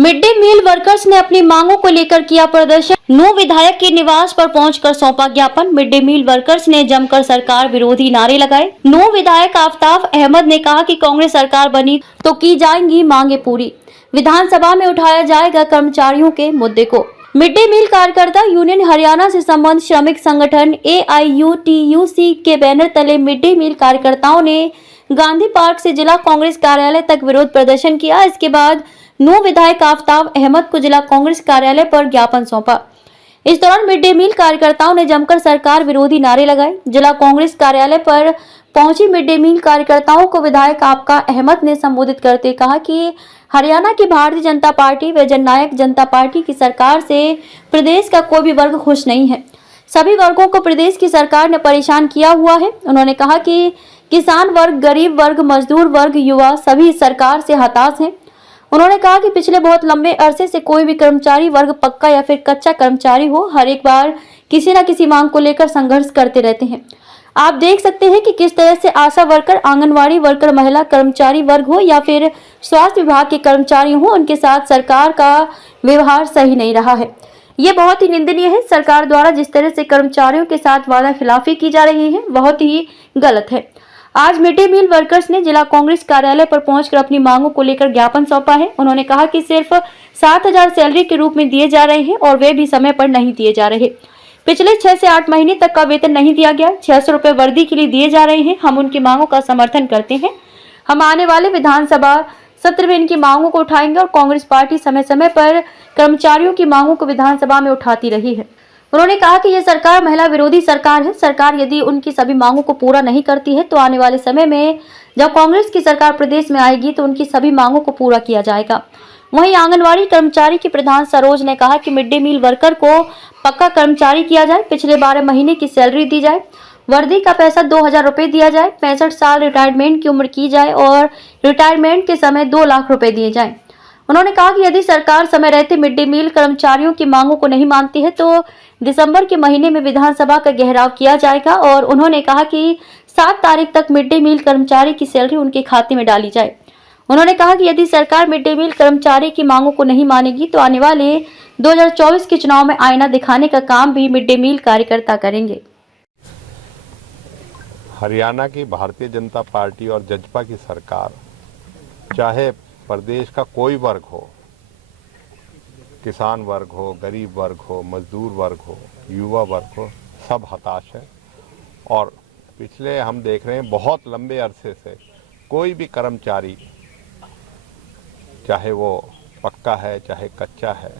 Mid day meal workers ने अपनी मांगों को लेकर किया प्रदर्शन। नूंह विधायक के निवास पर पहुंचकर सौंपा ज्ञापन। मिड डे मील वर्कर्स ने जमकर सरकार विरोधी नारे लगाए। नूंह विधायक आफताब अहमद ने कहा कि कांग्रेस सरकार बनी तो की जाएंगी मांगे पूरी। विधानसभा में उठाया जाएगा कर्मचारियों के मुद्दे को। मिड डे मील कार्यकर्ता यूनियन हरियाणा से संबंध श्रमिक संगठन AIUTUC के बैनर तले मिड डे मील कार्यकर्ताओं ने गांधी पार्क से जिला कांग्रेस कार्यालय तक विरोध प्रदर्शन किया। इसके बाद नूंह विधायक आफताब अहमद को जिला कांग्रेस कार्यालय पर ज्ञापन सौंपा। इस दौरान मिड डे मील कार्यकर्ताओं ने जमकर सरकार विरोधी नारे लगाए। जिला कांग्रेस कार्यालय पर पहुंची मिड डे मील कार्यकर्ताओं को विधायक आपका अहमद ने संबोधित करते कहा कि हरियाणा की भारतीय जनता पार्टी व जननायक जनता पार्टी की सरकार से प्रदेश का कोई भी वर्ग खुश नहीं है। सभी वर्गों को प्रदेश की सरकार ने परेशान किया हुआ है। उन्होंने कहा कि किसान वर्ग, गरीब वर्ग, मजदूर वर्ग, युवा सभी सरकार से हताश हैं। उन्होंने कहा कि पिछले बहुत लंबे अरसे से कोई भी कर्मचारी वर्ग पक्का या फिर कच्चा कर्मचारी हो, हर एक बार किसी न किसी मांग को लेकर संघर्ष करते रहते हैं। आप देख सकते हैं कि किस तरह से आशा वर्कर, आंगनवाड़ी वर्कर, महिला कर्मचारी वर्ग हो या फिर स्वास्थ्य विभाग के कर्मचारी हो, उनके साथ सरकार का व्यवहार सही नहीं रहा है। ये बहुत ही निंदनीय है। सरकार द्वारा जिस तरह से कर्मचारियों के साथ वादा खिलाफी की जा रही है, बहुत ही गलत है। आज मिड डे मील वर्कर्स ने जिला कांग्रेस कार्यालय पर पहुंचकर अपनी मांगों को लेकर ज्ञापन सौंपा है। उन्होंने कहा कि सिर्फ 7,000 सैलरी के रूप में दिए जा रहे हैं और वे भी समय पर नहीं दिए जा रहे। पिछले 6 से 8 महीने तक का वेतन नहीं दिया गया। 600 रुपए वर्दी के लिए दिए जा रहे हैं। हम उनकी मांगों का समर्थन करते हैं। हम आने वाले विधानसभा सत्र में इनकी मांगों को उठाएंगे और कांग्रेस पार्टी समय समय पर कर्मचारियों की मांगों को विधानसभा में उठाती रही है। उन्होंने कहा कि यह सरकार महिला विरोधी सरकार है। सरकार यदि उनकी सभी मांगों को पूरा नहीं करती है तो आने वाले समय में जब कांग्रेस की सरकार प्रदेश में आएगी तो उनकी सभी मांगों को पूरा किया जाएगा। वहीं आंगनवाड़ी कर्मचारी के प्रधान सरोज ने कहा कि मिड डे मील वर्कर को पक्का कर्मचारी किया जाए, पिछले 12 महीने की सैलरी दी जाए, वर्दी का पैसा 2,000 रुपए दिया जाए, 65 साल रिटायरमेंट की उम्र की जाए और रिटायरमेंट के समय 2 लाख रुपए दिए जाएं। उन्होंने कहा कि यदि सरकार समय रहते मिड डे मील कर्मचारियों की मांगों को नहीं मानती है तो दिसंबर के महीने में विधानसभा का घेराव किया जाएगा। और उन्होंने कहा कि 7 तारीख तक मिड डे मील कर्मचारी की सैलरी उनके खाते में डाली जाए। उन्होंने कहा कि यदि सरकार मिड डे मील कर्मचारी की मांगों को नहीं मानेगी तो आने वाले 2024 के चुनाव में आईना दिखाने का काम भी मिड डे मील कार्यकर्ता करेंगे। हरियाणा की भारतीय जनता पार्टी और जजपा की सरकार, चाहे प्रदेश का कोई वर्ग हो, किसान वर्ग हो, गरीब वर्ग हो, मजदूर वर्ग हो, युवा वर्ग हो, सब हताश है। और पिछले हम देख रहे हैं बहुत लंबे अरसे से कोई भी कर्मचारी, चाहे वो पक्का है चाहे कच्चा है,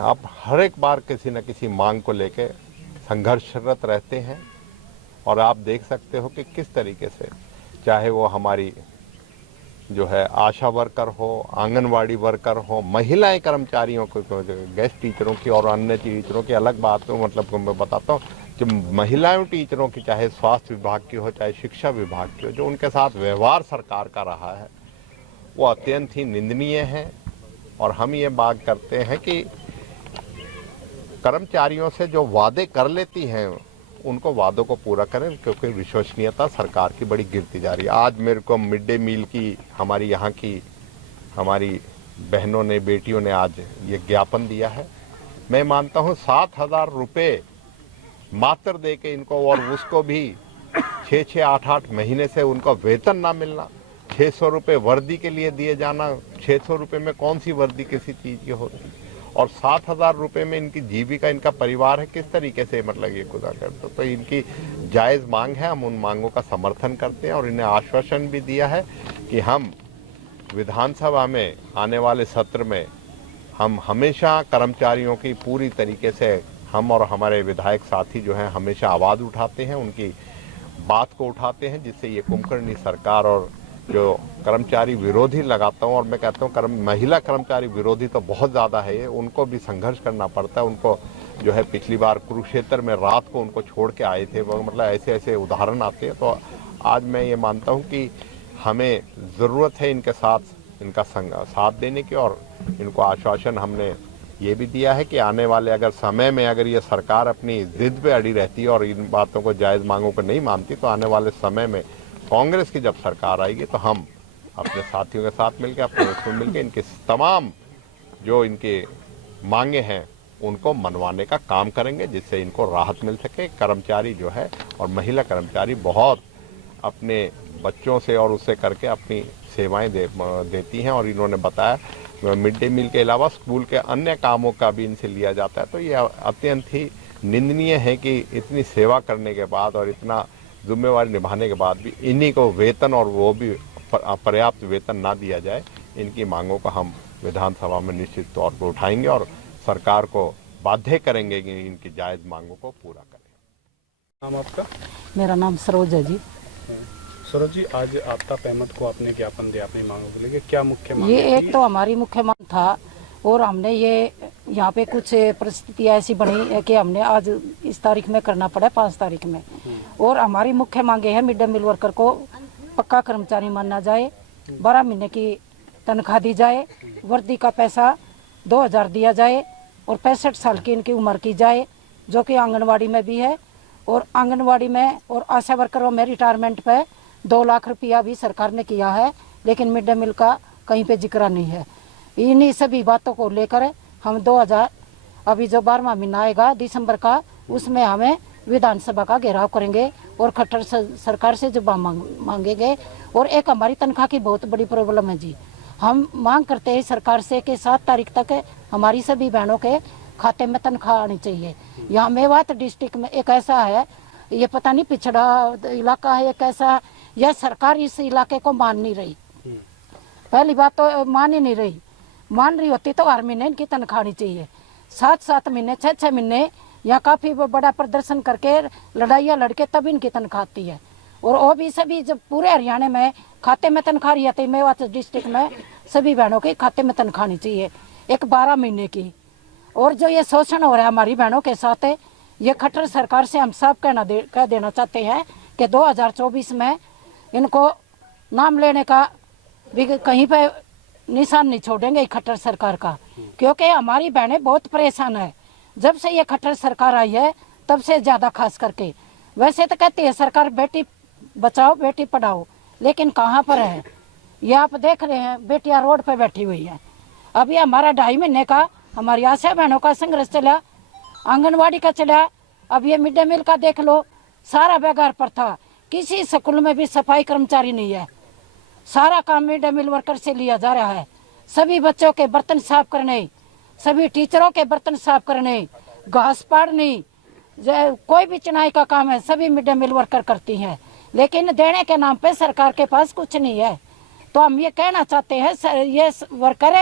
आप हर एक बार किसी न किसी मांग को लेके संघर्षरत रहते हैं। और आप देख सकते हो कि किस तरीके से, चाहे वो हमारी जो है आशा वर्कर हो, आंगनवाड़ी वर्कर हो, महिलाएं कर्मचारियों को, गेस्ट टीचरों की और अन्य टीचरों की अलग बात हो, मतलब मैं बताता हूँ कि महिलाओं टीचरों की, चाहे स्वास्थ्य विभाग की हो चाहे शिक्षा विभाग की हो, जो उनके साथ व्यवहार सरकार का रहा है वो अत्यंत ही निंदनीय है। और हम ये बात करते हैं कि कर्मचारियों से जो वादे कर लेती हैं उनको वादों को पूरा करें, क्योंकि विश्वसनीयता सरकार की बड़ी गिरती जा रही है। आज मेरे को मिड डे मील की हमारी यहाँ की हमारी बहनों ने, बेटियों ने आज ये ज्ञापन दिया है। मैं मानता हूँ 7,000 रुपये मात्र दे के इनको, और उसको भी 6-6, 8-8 महीने से उनको वेतन ना मिलना, 600 रुपये वर्दी के लिए दिए जाना। 600 रुपये में कौन सी वर्दी किसी चीज़ की होती, और 7,000 रुपये में इनकी जीविका, इनका परिवार है, किस तरीके से मतलब ये गुजार करते। तो इनकी जायज़ मांग है, हम उन मांगों का समर्थन करते हैं और इन्हें आश्वासन भी दिया है कि हम विधानसभा में आने वाले सत्र में हम हमेशा कर्मचारियों की पूरी तरीके से, हम और हमारे विधायक साथी जो हैं हमेशा आवाज़ उठाते हैं, उनकी बात को उठाते हैं, जिससे ये कुंभकर्णी सरकार और जो कर्मचारी विरोधी लगाता हूँ, और मैं कहता हूँ महिला कर्मचारी विरोधी तो बहुत ज़्यादा है ये, उनको भी संघर्ष करना पड़ता है। उनको जो है पिछली बार कुरुक्षेत्र में रात को उनको छोड़ के आए थे, वो मतलब ऐसे ऐसे उदाहरण आते हैं। तो आज मैं ये मानता हूँ कि हमें ज़रूरत है इनके साथ, इनका साथ देने की, और इनको आश्वासन हमने ये भी दिया है कि आने वाले अगर समय में अगर ये सरकार अपनी जिद पे अड़ी रहती है और इन बातों को, जायज़ मांगों को नहीं मानती, तो आने वाले समय में कांग्रेस की जब सरकार आएगी तो हम अपने साथियों के साथ मिलकर, अपने दोस्तों में मिलकर इनके तमाम जो इनके मांगे हैं उनको मनवाने का काम करेंगे, जिससे इनको राहत मिल सके। कर्मचारी जो है और महिला कर्मचारी बहुत अपने बच्चों से और उससे करके अपनी सेवाएं देती हैं, और इन्होंने बताया मिड डे मील के अलावा स्कूल के अन्य कामों का भी इनसे लिया जाता है। तो ये अत्यंत ही निंदनीय है कि इतनी सेवा करने के बाद और इतना जिम्मेवारी निभाने के बाद भी इन्हीं को वेतन, और वो भी पर्याप्त वेतन ना दिया जाए। इनकी मांगों को हम विधानसभा में निश्चित तौर पर उठाएंगे और सरकार को बाध्य करेंगे कि इनकी जायज मांगों को पूरा करें। नाम आपका? मेरा नाम सरोज है जी। सरोज जी, आज आफ्ताब अहमद को आपने ज्ञापन दिया अपनी मांगों को लेकर, क्या मुख्य मांग ये थी? एक तो हमारी मुख्य मांग था, और हमने ये यहाँ पे कुछ परिस्थिति ऐसी बनी है कि हमने आज इस तारीख में करना पड़ा, 5 तारीख में। और हमारी मुख्य मांगे है मिड डे मील वर्कर को पक्का कर्मचारी माना जाए, 12 महीने की तनख्वाह दी जाए, वर्दी का पैसा 2000 दिया जाए, और 65 साल की इनकी उम्र की जाए, जो कि आंगनवाड़ी में भी है। और आंगनवाड़ी में और आशा वर्करों में रिटायरमेंट पे 2 लाख रुपया भी सरकार ने किया है, लेकिन मिड डे मील का कहीं पे जिक्र नहीं है। इन्हीं सभी बातों को लेकर हम 2000 अभी जो 12वां महीना आएगा दिसंबर का, उसमें हमें विधानसभा का घेराव करेंगे और खट्टर सरकार से जवाब मांगेंगे। और एक हमारी तनख्वाह की बहुत बड़ी प्रॉब्लम है जी। हम मांग करते हैं सरकार से कि 7 तारीख तक हमारी सभी बहनों के खाते में तनख्वाह आनी चाहिए। यहाँ मेवात डिस्ट्रिक्ट में एक ऐसा है, ये पता नहीं पिछड़ा इलाका है एक ऐसा, यह सरकार इस इलाके को मान नहीं रही। पहली बात तो मान ही नहीं रही, मान रही होती तो हर महीने इनकी तनख्वाह आनी चाहिए। 7-7 महीने 6-6 महीने यहाँ काफी बड़ा प्रदर्शन करके लड़ाइयाँ लड़के तब इनकी तनख्वाह आती है। और वो भी सभी जब पूरे हरियाणा में खाते में तनख्वाह रही आती है, मेवात डिस्ट्रिक्ट में सभी बहनों के खाते में तनख्वाह आनी चाहिए, एक 12 महीने की। और जो ये शोषण हो रहा है हमारी बहनों के साथ, ये खट्टर सरकार से हम सब कह देना चाहते हैं कि 2024 में इनको नाम लेने का भी कहीं पे निशान नहीं छोड़ेंगे खट्टर सरकार का, क्योंकि हमारी बहनें बहुत परेशान है। जब से ये खट्टर सरकार आई है तब से ज़्यादा खास करके। वैसे तो कहती है सरकार बेटी बचाओ बेटी पढ़ाओ, लेकिन कहाँ पर है? ये आप देख रहे हैं बेटियां रोड पे बैठी हुई है। अभी हमारा 2.5 महीने का हमारी आशा बहनों का संघर्ष चला, आंगनवाड़ी का चला, अब ये मिड डे मील का देख लो, सारा बेगार पर था। किसी स्कूल में भी सफाई कर्मचारी नहीं है, सारा काम मिड डे मील वर्कर से लिया जा रहा है। सभी बच्चों के बर्तन साफ करने, सभी टीचरों के बर्तन साफ करने, घास पाड़ने, कोई भी चिनाई का काम है सभी मिड डे मील वर्कर करती हैं। लेकिन देने के नाम पे सरकार के पास कुछ नहीं है। तो हम ये कहना चाहते हैं ये वर्कर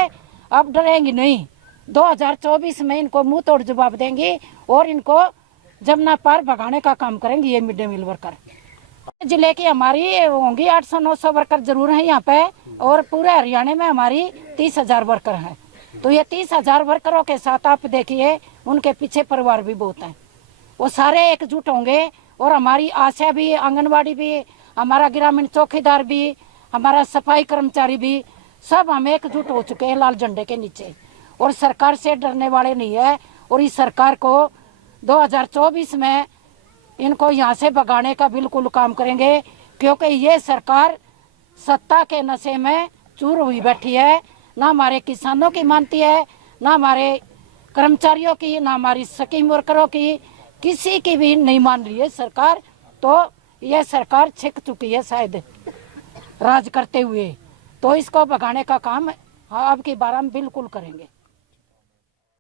अब डरेंगी नहीं, 2024 में इनको मुंह तोड़ जवाब देंगी और इनको जमुना पार भगाने का काम करेंगे ये मिड डे मील वर्कर। जिले की हमारी होंगी 800-900 वर्कर जरूर हैं यहाँ पे, और पूरे हरियाणा में हमारी 30,000 वर्कर हैं। तो ये 30,000 वर्करों के साथ आप देखिए उनके पीछे परिवार भी बहुत हैं, वो सारे एकजुट होंगे। और हमारी आशा भी, आंगनवाड़ी भी, हमारा ग्रामीण चौकीदार भी, हमारा सफाई कर्मचारी भी, सब हम एकजुट हो चुके हैं लाल झंडे के नीचे, और सरकार से डरने वाले नहीं है। और इस सरकार को 2024 में इनको यहाँ से भगाने का बिल्कुल काम करेंगे, क्योंकि ये सरकार सत्ता के नशे में चूर हुई बैठी है। ना हमारे किसानों की मानती है, ना हमारे कर्मचारियों की, ना हमारी स्कीम वर्करों की, किसी की भी नहीं मान रही है सरकार। तो यह सरकार छिक चुकी है शायद राज करते हुए, तो इसको भगाने का काम अब की बार हम बिल्कुल करेंगे।